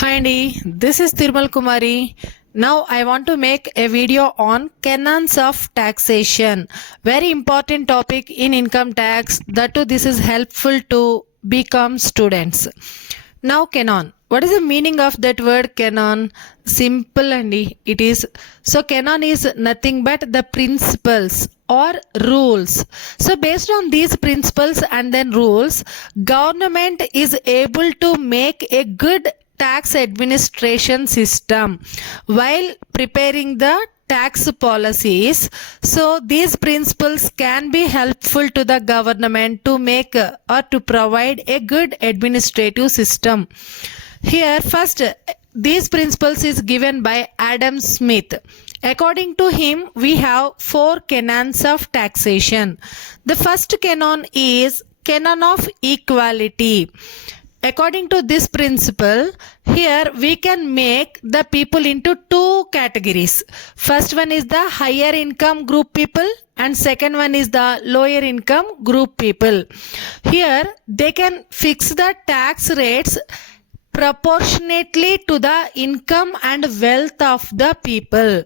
Hi Andy, this is Tirmal Kumari. Now I want to make a video on canons of taxation. Very important topic in income tax. That too this is helpful to become students. Now canon. What is the meaning of that word canon? Simple Andy. It is so canon is nothing but the principles or rules. So based on these principles and then rules, government is able to make a good tax administration system while preparing the tax policies. So these principles can be helpful to the government to make or to provide a good administrative system. Here first these principles is given by Adam Smith. According to him, we have 4 canons of taxation. The first canon is canon of equality. According to this principle, here we can make the people into 2 categories. First one is the higher income group people and second one is the lower income group people. Here they can fix the tax rates proportionately to the income and wealth of the people.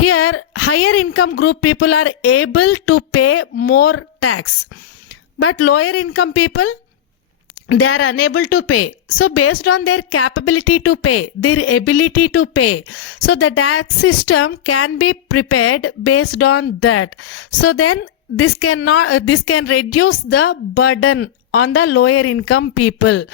Here higher income group people are able to pay more tax, but lower income people, they are unable to pay. So based on their capability to pay, their ability to pay, so the tax system can be prepared based on that. So then this can reduce the burden on the lower income people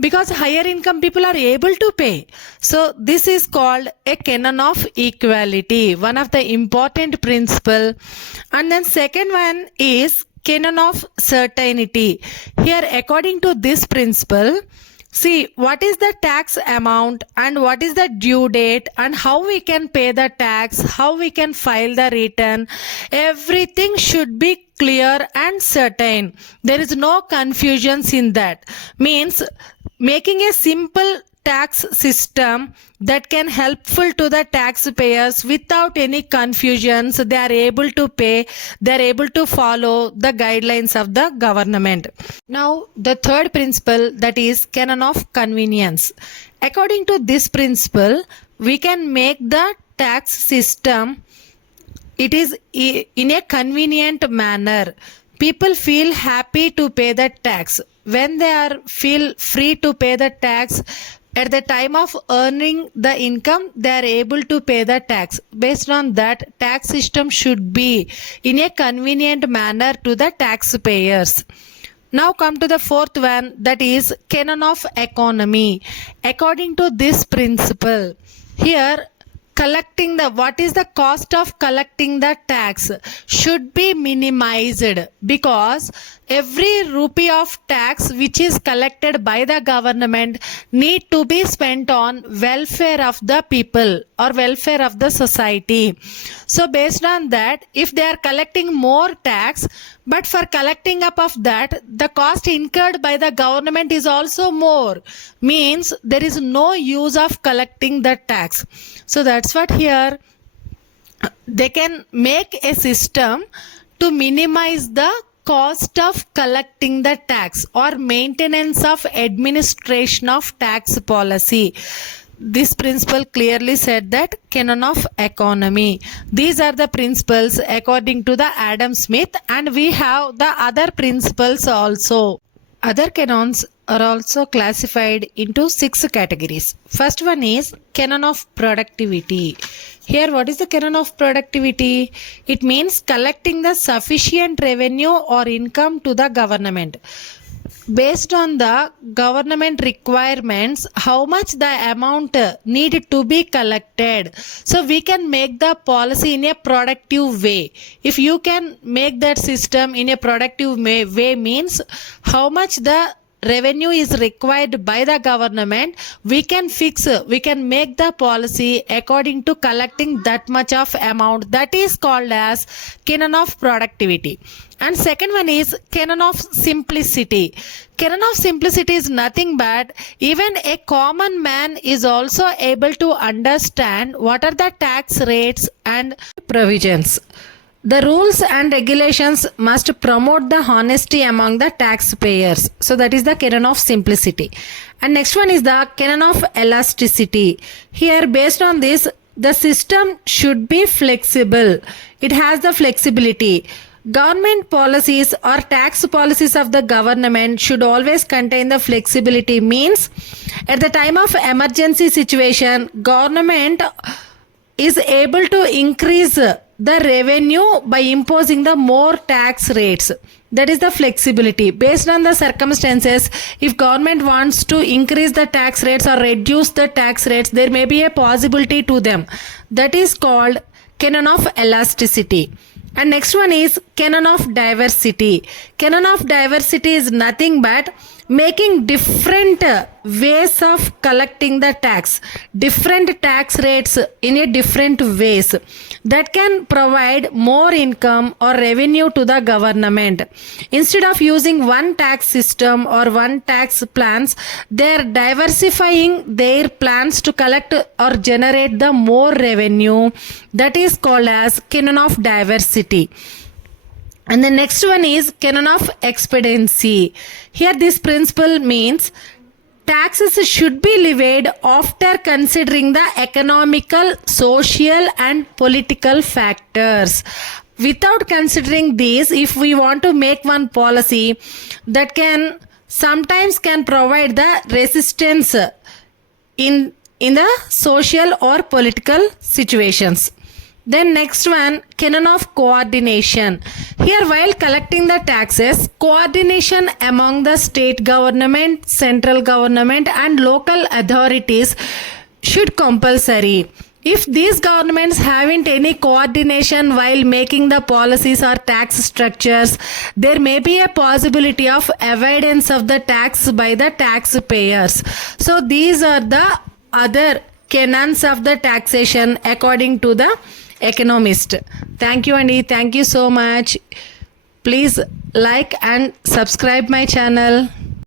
because higher income people are able to pay. So this is called a canon of equality, one of the important principle. And then second one is canon of certainty. Here according to this principle, see what is the tax amount and what is the due date and how we can pay the tax, how we can file the return. Everything should be clear and certain. There is no confusions in that. Means making a simple tax system that can helpful to the taxpayers without any confusions. They are able to pay, they are able to follow the guidelines of the government. Now the third principle, that is canon of convenience. According to this principle, we can make the tax system, it is in a convenient manner. People feel happy to pay the tax. When they are feel free to pay the tax, at the time of earning the income, they are able to pay the tax. Based on that, tax system should be in a convenient manner to the taxpayers. Now come to the fourth one, that is canon of economy. According to this principle, here collecting the what is the cost of collecting the tax should be minimized because every rupee of tax which is collected by the government need to be spent on welfare of the people or welfare of the society. So based on that, if they are collecting more tax, but for collecting up of that, the cost incurred by the government is also more, means there is no use of collecting the tax. So that's what here they can make a system to minimize the cost of collecting the tax or maintenance of administration of tax policy. This principle clearly said that canon of economy. These are the principles according to the Adam Smith, and we have the other principles also. Other canons are also classified into 6 categories. First one is canon of productivity. Here what is the canon of productivity? It means collecting the sufficient revenue or income to the government. Based on the government requirements, how much the amount needed to be collected. So we can make the policy in a productive way. If you can make that system in a productive way means how much the revenue is required by the government, we can make the policy according to collecting that much of amount. That is called as canon of productivity. And second one is canon of simplicity. Canon of simplicity is nothing but even a common man is also able to understand what are the tax rates and provisions. The rules and regulations must promote the honesty among the taxpayers. So that is the canon of simplicity. And next one is the canon of elasticity. Here, based on this, the system should be flexible. It has the flexibility. Government policies or tax policies of the government should always contain the flexibility. Means at the time of emergency situation, government is able to increase the revenue by imposing the more tax rates. That is the flexibility. Based on the circumstances, if government wants to increase the tax rates or reduce the tax rates, there may be a possibility to them. That is called canon of elasticity. And next one is canon of diversity. Canon of diversity is nothing but making different ways of collecting the tax, different tax rates in a different ways that can provide more income or revenue to the government. Instead of using one tax system or one tax plans, they are diversifying their plans to collect or generate the more revenue. That is called as canon of diversity. And the next one is canon of expediency. Here this principle means taxes should be levied after considering the economical, social and political factors. Without considering these, if we want to make one policy that can sometimes can provide the resistance in the social or political situations. Then next one, canon of coordination. Here, while collecting the taxes, coordination among the state government, central government and local authorities should compulsory. If these governments haven't any coordination while making the policies or tax structures, there may be a possibility of avoidance of the tax by the taxpayers. So these are the other canons of the taxation according to the economist. Thank you, Andy. Thank you so much. Please like and subscribe my channel.